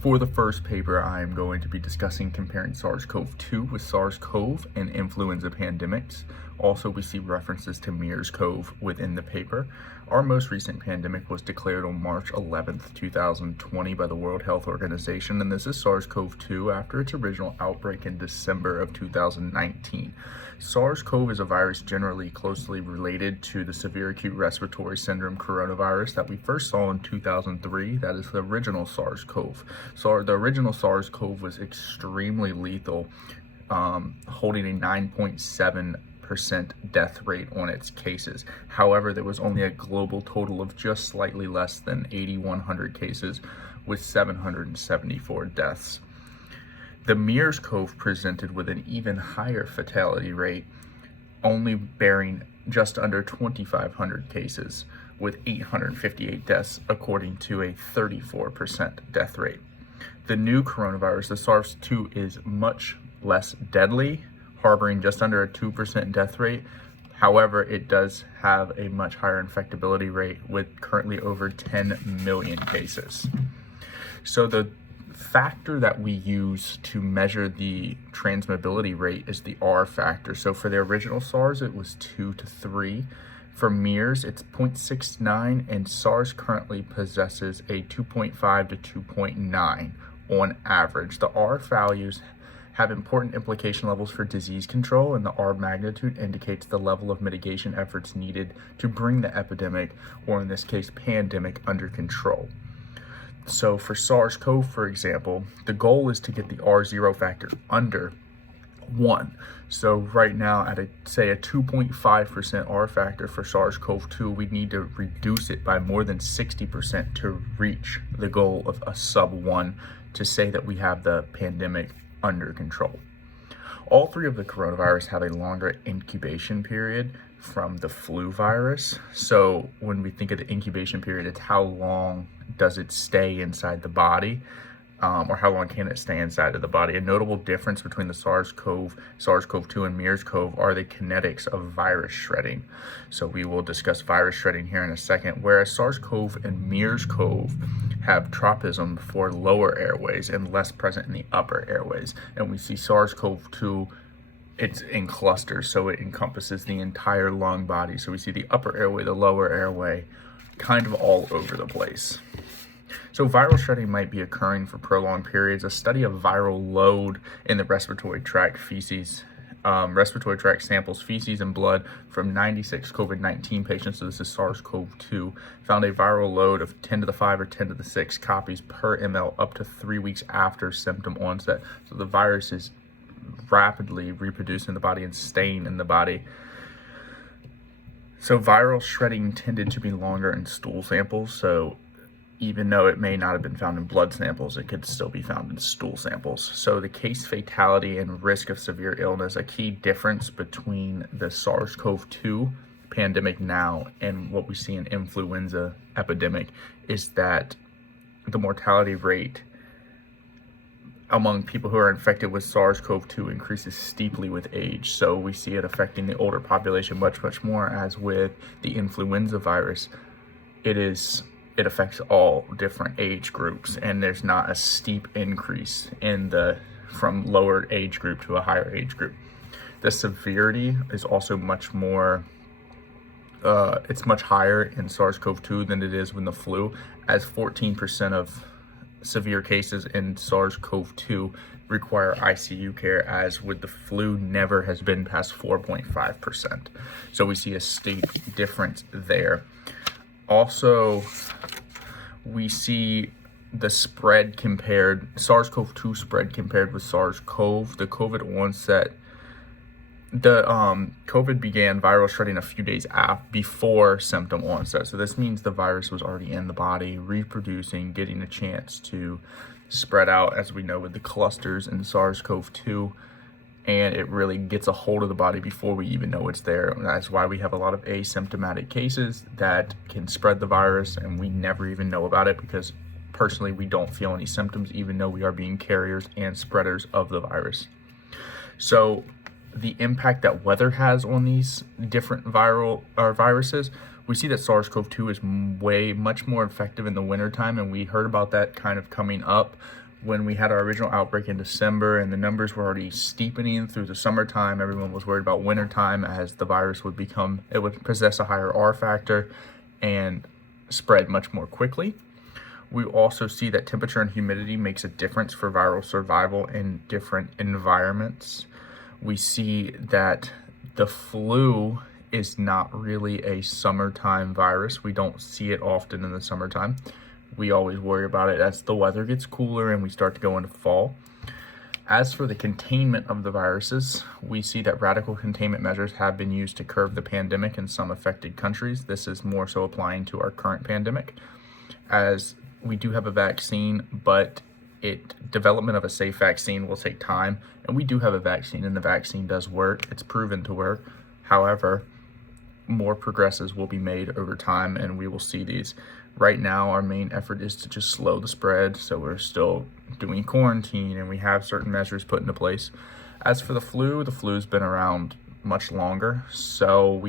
For the first paper, I am going to be discussing comparing SARS-CoV-2 with SARS-CoV and influenza pandemics. Also, we see references to MERS-CoV within the paper. Our most recent pandemic was declared on March 11th, 2020 by the World Health Organization, and this is SARS-CoV-2 after its original outbreak in December of 2019. SARS-CoV is a virus generally closely related to the severe acute respiratory syndrome coronavirus that we first saw in 2003. That is the original SARS-CoV. So the original SARS-CoV was extremely lethal, holding a 9.7% death rate on its cases. However, there was only a global total of just slightly less than 8,100 cases with 774 deaths. The MERS-CoV presented with an even higher fatality rate, only bearing just under 2,500 cases with 858 deaths, according to a 34% death rate. The new coronavirus, the SARS-2, is much less deadly, harboring just under a 2% death rate. However, it does have a much higher infectability rate with currently over 10 million cases. So the factor that we use to measure the transmissibility rate is the R factor. So for the original SARS, it was 2 to 3. For MERS, it's 0.69, and SARS currently possesses a 2.5 to 2.9 on average. The R values have important implication levels for disease control, and the R magnitude indicates the level of mitigation efforts needed to bring the epidemic, or in this case, pandemic, under control. So for SARS-CoV, for example, the goal is to get the R0 factor under 1. So right now at a 2.5% R factor for SARS-CoV-2, we need to reduce it by more than 60% to reach the goal of a sub 1 to say that we have the pandemic under control. All three of the coronavirus have a longer incubation period from the flu virus. So when we think of the incubation period, it's how long does it stay inside the body, or how long can it stay inside of the body. A notable difference between the SARS-CoV-2 and MERS-CoV are the kinetics of virus shredding. So we will discuss virus shredding here in a second, whereas SARS-CoV and MERS-CoV have tropism for lower airways and less present in the upper airways. And we see SARS-CoV-2, it's in clusters, so it encompasses the entire lung body. So we see the upper airway, the lower airway, kind of all over the place. So viral shredding might be occurring for prolonged periods. A study of viral load in the respiratory tract samples, feces, and blood from 96 COVID-19 patients, so this is SARS-CoV-2, found a viral load of 10 to the 5 or 10 to the 6 copies per ml up to 3 weeks after symptom onset. So the virus is rapidly reproducing in the body and staying in the body. So viral shredding tended to be longer in stool samples. So even though it may not have been found in blood samples, it could still be found in stool samples. So the case fatality and risk of severe illness, a key difference between the SARS-CoV-2 pandemic now and what we see in influenza epidemic, is that the mortality rate among people who are infected with SARS-CoV-2 increases steeply with age. So we see it affecting the older population much more, as with the influenza virus, it affects all different age groups, and there's not a steep increase in from lower age group to a higher age group. The severity is also much more, it's much higher in SARS-CoV-2 than it is with the flu, as 14% of severe cases in SARS-CoV-2 require ICU care, as with the flu never has been past 4.5%. So we see a steep difference there. Also, we see the spread compared, SARS-CoV-2 spread compared with SARS-CoV. The COVID onset, COVID began viral shredding a few days before symptom onset. So this means the virus was already in the body, reproducing, getting a chance to spread out, as we know with the clusters in SARS-CoV-2. And it really gets a hold of the body before we even know it's there. And that's why we have a lot of asymptomatic cases that can spread the virus, and we never even know about it, because personally we don't feel any symptoms, even though we are being carriers and spreaders of the virus. So the impact that weather has on these different viruses, we see that SARS-CoV-2 is much more effective in the wintertime, and we heard about that kind of coming up when we had our original outbreak in December and the numbers were already steepening through the summertime, everyone was worried about wintertime as the virus would possess a higher R factor and spread much more quickly. We also see that temperature and humidity makes a difference for viral survival in different environments. We see that the flu is not really a summertime virus. We don't see it often in the summertime. We always worry about it as the weather gets cooler and we start to go into fall. As for the containment of the viruses, we see that radical containment measures have been used to curb the pandemic in some affected countries. This is more so applying to our current pandemic, as we do have a vaccine, but development of a safe vaccine will take time. And we do have a vaccine, and the vaccine does work. It's proven to work. However, more progresses will be made over time, and we will see these. Right now, our main effort is to just slow the spread, so we're still doing quarantine, and we have certain measures put into place. As for the flu's been around much longer, so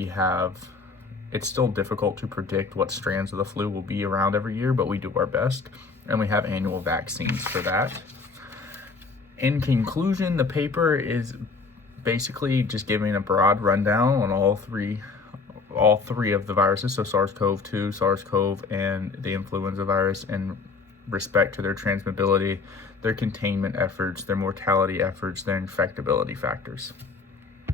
it's still difficult to predict what strands of the flu will be around every year, but we do our best, and we have annual vaccines for that. In conclusion, the paper is basically just giving a broad rundown on all three of the viruses, so SARS-CoV-2, SARS-CoV, and the influenza virus, in respect to their transmissibility, their containment efforts, their mortality efforts, their infectability factors.